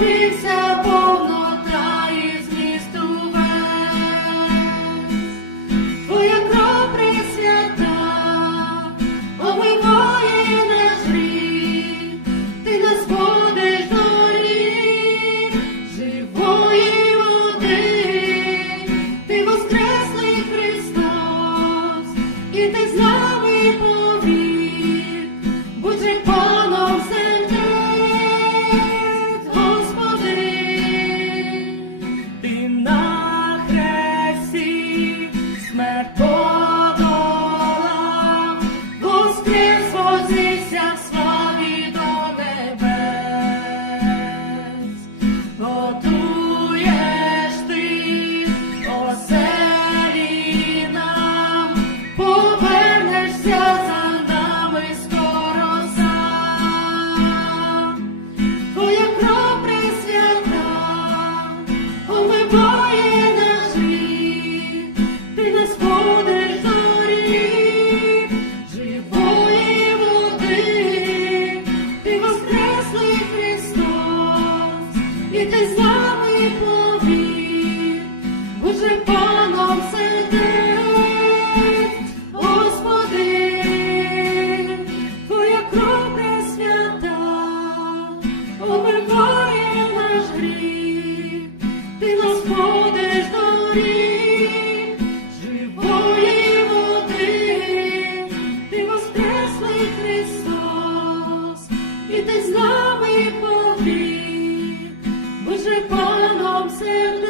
Явився повнота і змісту весь, твоя кров пресвята, ти нас водиш до рік, живої води, ти воскреслий Христос, і ти з нами нехай з нами повір, Боже Господи, твоя кров пресвята, оберває наш гріх, ти нас Бог. Send